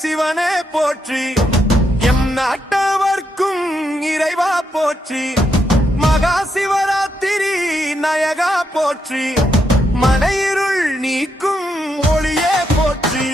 சிவனே போற்றி. எம் நாட்டவர்க்கும் இறைவா போற்றி. மகா சிவராத்திரி நாயகா போற்றி. மனையிருள் நீக்கும் ஒளியே போற்றி.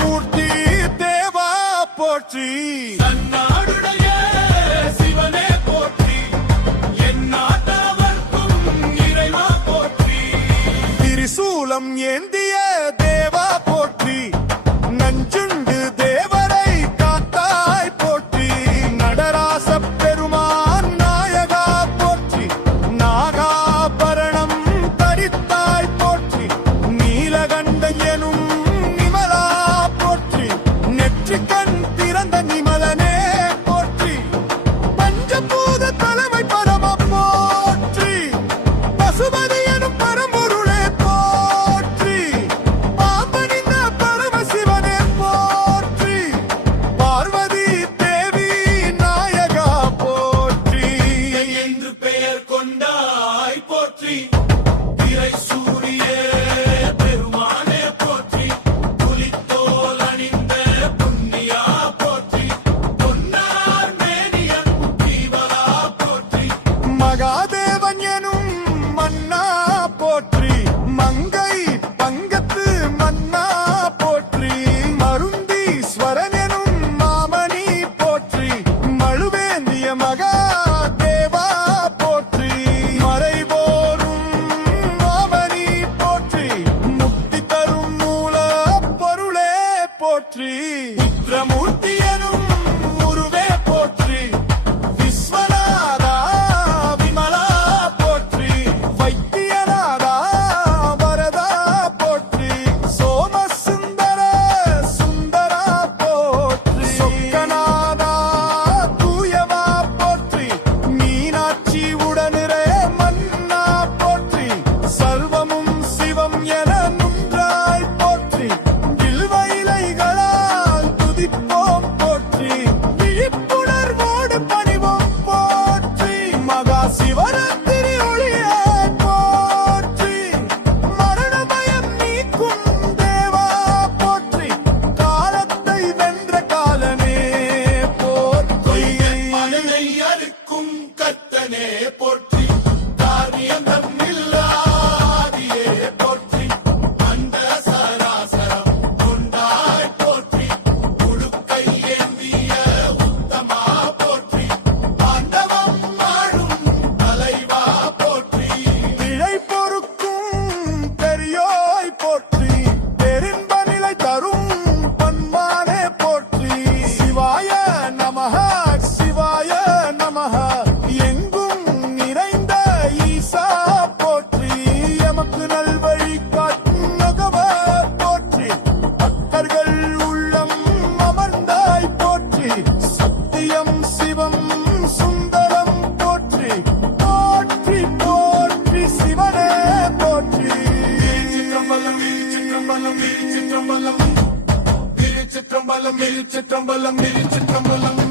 மூர்த்தி தேவா போற்றி. தன்னாடுடைய சிவனே போற்றி. என் நாட்டவர்க்கும் இறைவா போற்றி. திரிசூலம் ஏந்திய தேவா போற்றி. நஞ்சுண்டு தேவரை காத்தாய் போற்றி. நடராச பெருமான் நாயகா போற்றி. நாகாபரணம் தரித்தாய் போற்றி. நீலகண்ட எனும் கண் திறந்த நிமலனே போற்றி. பஞ்சபூத தலைமை பரம போற்றி. பசுபதி எனும் பரம்பொருளே போற்றி. பாம்பணிந்த பரமசிவனே போற்றி. பார்வதி தேவி நாயகா போற்றி. என்று பெயர் கொண்டாய் போற்றி. திரை சூரிய பெருமானே போற்றி. புலித்தோல் அணிந்த மகாதேவன் எனும் மன்னா போற்றி. மங்கை பங்கத்து மன்னா போற்றி. மருந்தீஸ்வரன் எனும் மாமணி போற்றி. மழுவேந்திய மகாதேவா போற்றி. மறைபோரும் மாமணி போற்றி. முக்தி தரும் மூல பொருளே போற்றி. புத்திரமூர்த்தி எனும் உருவே போற்றி. விஸ்வநாதா விமலா போற்றி. வைத்தியநாதா திருச்சிற்றம்பலம் திருச்சிற்றம்பலம் திருச்சிற்றம்பலம்